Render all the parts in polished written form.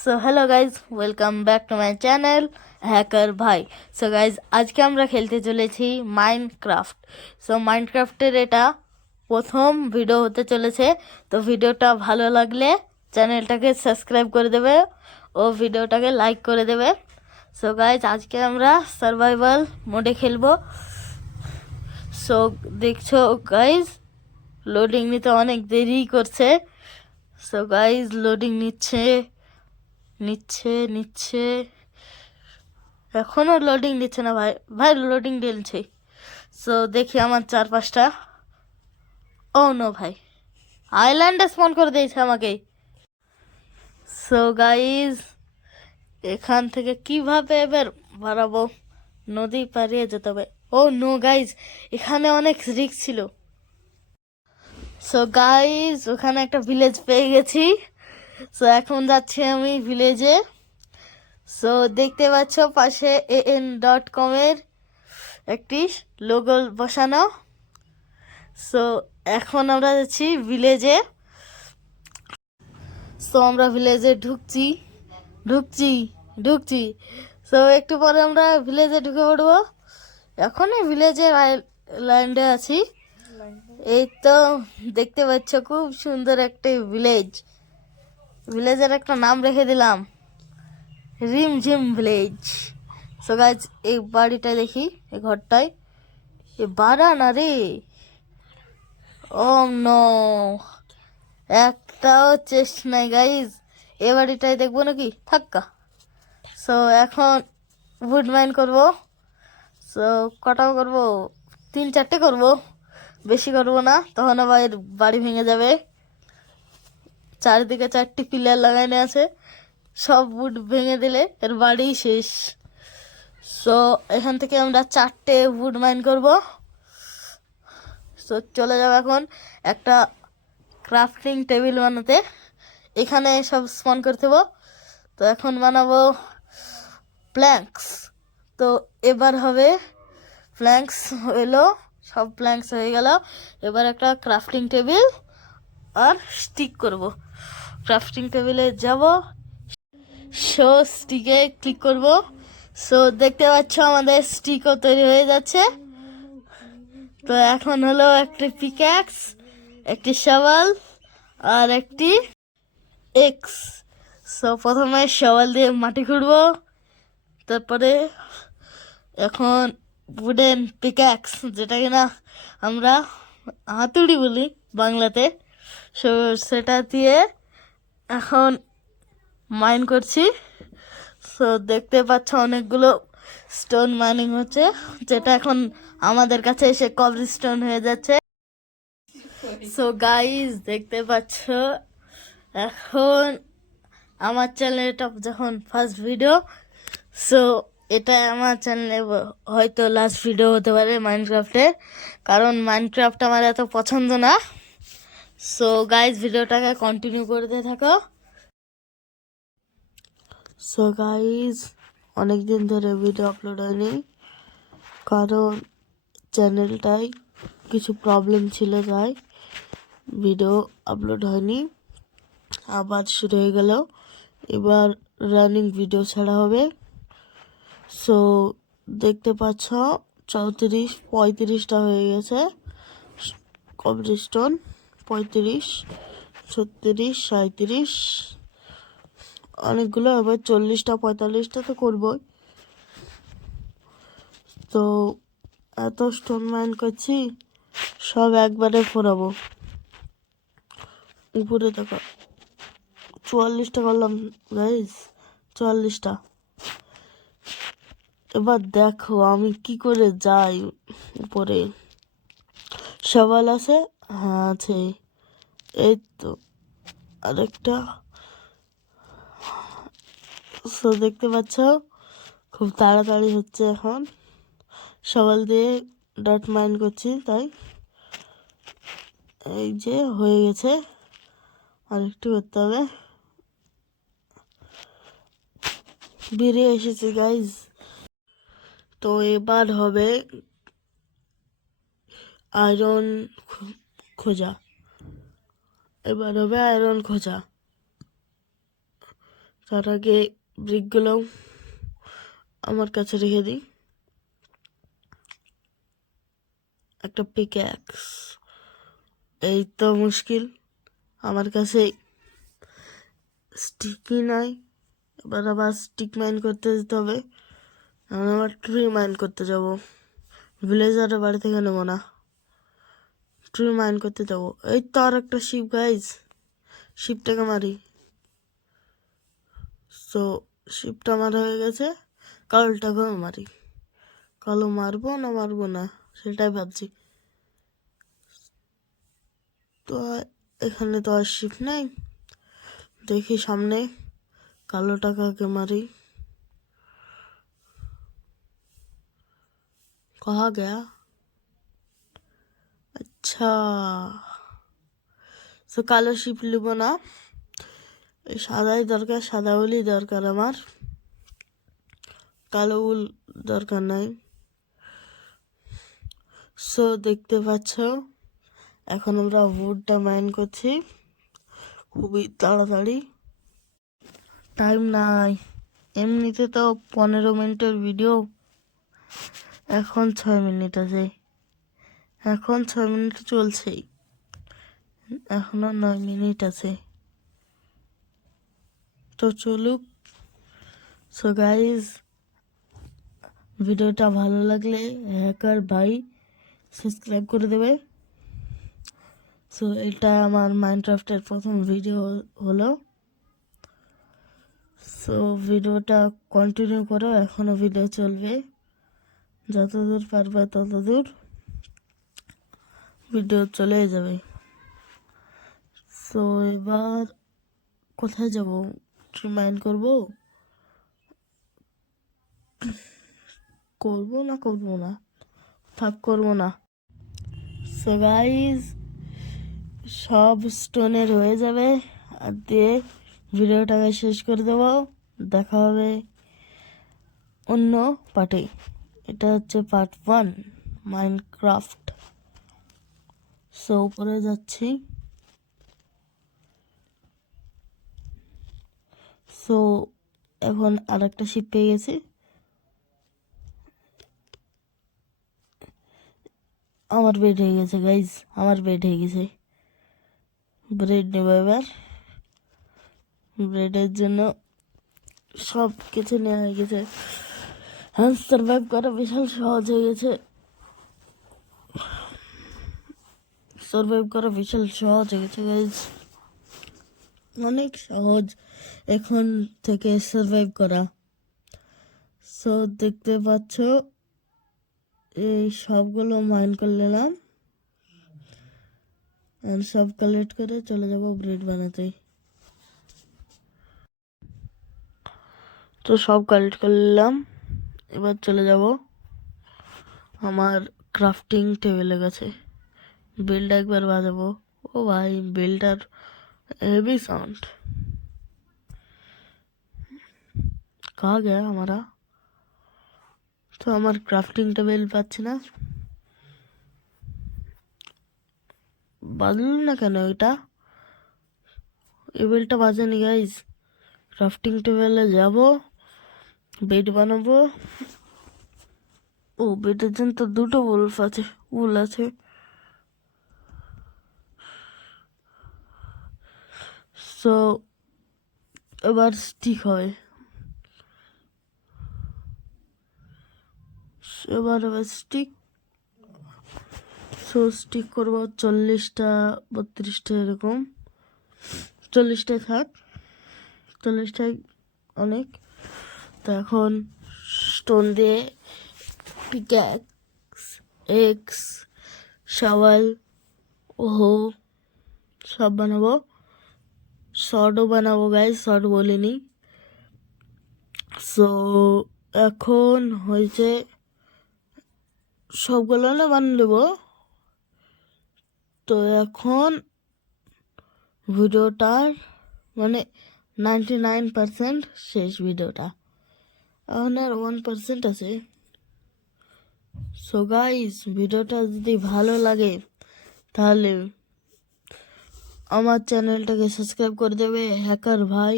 So hello guys, welcome back to my channel hacker ভাই। So guys, আজকে আমরা খেলতে চলেছি মাইনক্রাফট। সো মাইনক্রাফটের এটা প্রথম ভিডিও হতে চলেছে। তো ভিডিওটা ভালো লাগলে চ্যানেলটাকে সাবস্ক্রাইব করে দেবে ও ভিডিওটাকে লাইক করে দেবে। সো গাইজ, আজকে আমরা সার্ভাইভাল মোডে খেলবো। সো দেখছো গাইজ, লোডিং নিতে অনেক দেরি করছে। সো গাইজ, লোডিং নিচ্ছে নিচ্ছে নিচ্ছে এখনো লোডিং দিচ্ছে না ভাই। লোডিং দিচ্ছে। সো দেখি আমার চারপাশটা। ও নো ভাই, আইল্যান্ডে স্পন করে দিয়েছে আমাকে। সো গাইজ, এখান থেকে কিভাবে এবার বাড়াবো? নদী পাড়িয়ে যেতে হবে। ও নো গাইজ, এখানে অনেক রিস্ক ছিল। সো গাইজ, ওখানে একটা ভিলেজ পেয়ে গেছি। সো এখন যাচ্ছি আমি ভিলেজে। সো দেখতে পাচ্ছ পাশে an.com এর একটি লোগো বসানো। সো এখন আমরা যাচ্ছি ভিলেজে। সো আমরা ভিলেজে ঢুকছি ঢুকছি ঢুকছি সো একটু পরে আমরা ভিলেজে ঢুকে পড়বো। এখনই ভিলেজের আইল্যান্ডে আছি। এই তো দেখতে পাচ্ছ খুব সুন্দর একটা ভিলেজ। ভিলেজের একটা নাম রেখে দিলাম রিমঝিম ভিলেজ। সো গাইজ, এই বাড়িটা দেখি, এই ঘরটায় এ বাড়া না রে। ও নো, একটাও চেস্ট নাই গাইজ। এ বাড়িটাই দেখবো নাকি থাক্কা। সো এখন উড মাইন করবো। সো কটাও করবো, 3-4টে করবো, বেশি করবো না, তখন আবার এর বাড়ি ভেঙে যাবে। চারিদিকে 4টি পিলার লাগানো আছে, সব উড ভেঙে দিলে এর বাড়ি শেষ। সো এখান থেকে আমরা 4টে উড মাইন করবো। সো চলে যাবো এখন একটা ক্রাফটিং টেবিল বানাতে। এখানে সব স্পন করতে হবো। তো এখন বানাবো প্ল্যাঙ্কস। তো এবার হবে প্ল্যাঙ্কস হলো, সব প্ল্যাঙ্কস হয়ে গেল। এবার একটা ক্রাফটিং টেবিল আর স্টিক করব। ক্রাফটিং টেবিলে যাব, শো স্টিকে ক্লিক করব। সো দেখতে পাচ্ছ আমাদের স্টিকও তৈরি হয়ে যাচ্ছে। তো এখন হলো একটি পিক্যাক্স, একটি শাওয়াল আর একটি এক্স। সো প্রথমে শাওয়াল দিয়ে মাটি খুঁড়বো, তারপরে এখন উডেন পিক্যাক্স, যেটা কিনা আমরা হাতুড়ি বলি বাংলাতে, সো সেটা দিয়ে এখন মাইন করছি। সো দেখতে পাচ্ছ অনেকগুলো স্টোন মাইনিং হচ্ছে, যেটা এখন আমাদের কাছে এসে কবরি স্টোন হয়ে যাচ্ছে। সো গাইজ, দেখতে পাচ্ছ এখন আমার চ্যানেলে এটা যখন ফার্স্ট ভিডিও। সো এটা আমার চ্যানেলে হয়তো লাস্ট ভিডিও হতে পারে মাইনক্রাফটের, কারণ মাইনক্রাফট আমার এত পছন্দ না। সো গাইজ, ভিডিওটাকে কন্টিনিউ করতে থাকো। সো গাইজ, অনেকদিন ধরে ভিডিও আপলোড হয়নি, কারণ চ্যানেলটায় কিছু প্রবলেম ছিল, তাই ভিডিও আপলোড হয়নি। আবার শুরু হয়ে গেল, এবার রানিং ভিডিও ছাড়া হবে। সো দেখতে পাচ্ছ 34-35টা হয়ে গেছে কবরস্টোন। 35, 36, 37, অনেকগুলো। আবার 40টা 45টা তো করবই। তো এত স্টোন মাইন করছি, সব একবারে ফোরাবো। উপরে দেখো 44টা করলাম গাইজ, 44টা। এবার দেখো আমি কি করে যাই উপরে। সওয়াল আছে, হ্যাঁ আছে, এই তো আরেকটা। সো দেখতে পাচ্ছ খুব তাড়াতাড়ি হচ্ছে এখন। সওয়াল দিয়ে ডট মাইন করছি, তাই এই যে হয়ে গেছে। আর একটু করতে হবে। বেরিয়ে এসেছে গাইজ। তো এবার হবে আয়রন খোঁজা। এবার হবে আয়রন খোঁজা। তার আগে ব্রিকগুলো আমার কাছে রেখে দিই। একটা পিক্যাক্স, এই তো মুশকিল, আমার কাছে স্টিকই নাই। এবার আবার স্টিক মাইন করতে যেতে হবে, আমি আবার ট্রি মাইন করতে যাব। ভিলেজারের বাড়ি থেকে নেবো না, ট্রি মাইন করতে যাবো। এই তো আর একটা শিপ গাইজ, শিপটাকে মারি। সো শিপটা মারা হয়ে গেছে, কালোটাকেও মারি। কালো মারবো না সেটাই ভাবছি। তো এখানে তো আর শিপ নাই, দেখি সামনে কালো টাকাকে মারি। कहा गया? আচ্ছা, তো কালো শিপ লিব না, এই সাদাই দরকার, সাদা উলই দরকার আমার, কালো উল দরকার নাই। সো দেখতে পাচ্ছ এখন আমরা উডটা মাইন করছি খুবই তাড়াতাড়ি, টাইম নাই। এমনিতে তো 15 মিনিটের ভিডিও, এখন 6 মিনিট আছে, এখন 6 মিনিট চলছেই, এখনো 9 মিনিট আছে। তো চলুক। সো গাইজ, ভিডিওটা ভালো লাগলে হ্যাকার ভাই সাবস্ক্রাইব করে দেবে। সো এটা আমার মাইনক্রাফটের প্রথম ভিডিও হলো। সো ভিডিওটা কন্টিনিউ করো, এখনও ভিডিও চলবে, যতদূর পারবে ততদূর ভিডিও চলে যাবে। সো এবার কোথায় যাব? রিমাইন্ড করবো না থাক, করবো না। সো গাইজ, সব স্টোনের হয়ে যাবে, আর দিয়ে ভিডিওটাকে শেষ করে দেবো। দেখা হবে অন্য পার্টে। এটা হচ্ছে পার্ট 1 মাইনক্রাফট। সো উপরে যাচ্ছি। সো এখন আর একটা শিপ পেয়ে গেছি। আমার বেড হয়ে গেছে গাইজ, আমার বেড হয়ে গেছে। ব্রেড নেব এবার, ব্রেডের জন্য সব কিছু নেওয়া হয়ে গেছে। হ্যাঁ, সার্ভাইভ করা বিশাল সহজ হয়ে গেছে, গাইজ, অনেক সহজ এখন থেকে সার্ভাইভ করা। সো দেখতে পাচ্ছ এই সবগুলো মাইন করে নিলাম, আর সব কালেক্ট করে চলে যাব ব্রেড বানাতে। তো সব কালেক্ট করে নিলাম, এবার চলে যাব আমার ক্রাফটিং টেবিলের কাছে। বেলটা একবার বাজাবো। ও ভাই, বেলটার হেভি সাউন্ড। कहाँ गया हमारा? তো আমার ক্রাফটিং টেবিল পাচ্ছি না, বাজলো না কেন এটা? এই বেলটা বাজেনি গাইজ। ক্রাফটিং টেবিলে যাব, বেড বানাবো। ও, বেডের জন্য তো দুটো উল আছে। সো এবার স্টিক হয়, এবার স্টিক। সো স্টিক করবো 40টা 32টা এরকম, 40টাই থাক, 40টাই অনেক। তো এখন স্টোন দিয়ে পিক্যাক্স, এক্স, শাওয়াল, ওহো সব বানাবো। শর্টও বানাবো গাইজ, শর্ট বলিনি। সো এখন হয়েছে সবগুলো না বানিয়ে দেবো। তো এখন ভিডিওটার মানে 99% শেষ, ভিডিওটা এখন আর 1% আছে। সো গাইস, ভিডিওটা যদি ভালো লাগে তাহলে আমার চ্যানেলটাকে সাবস্ক্রাইব করে দেবে হ্যাকার ভাই।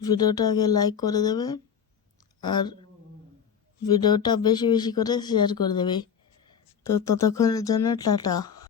ভিডিওটা আগে লাইক করে দেবে আর ভিডিওটা বেশি বেশি করে শেয়ার করে দেবে। তো ততক্ষণের জন্য টাটা।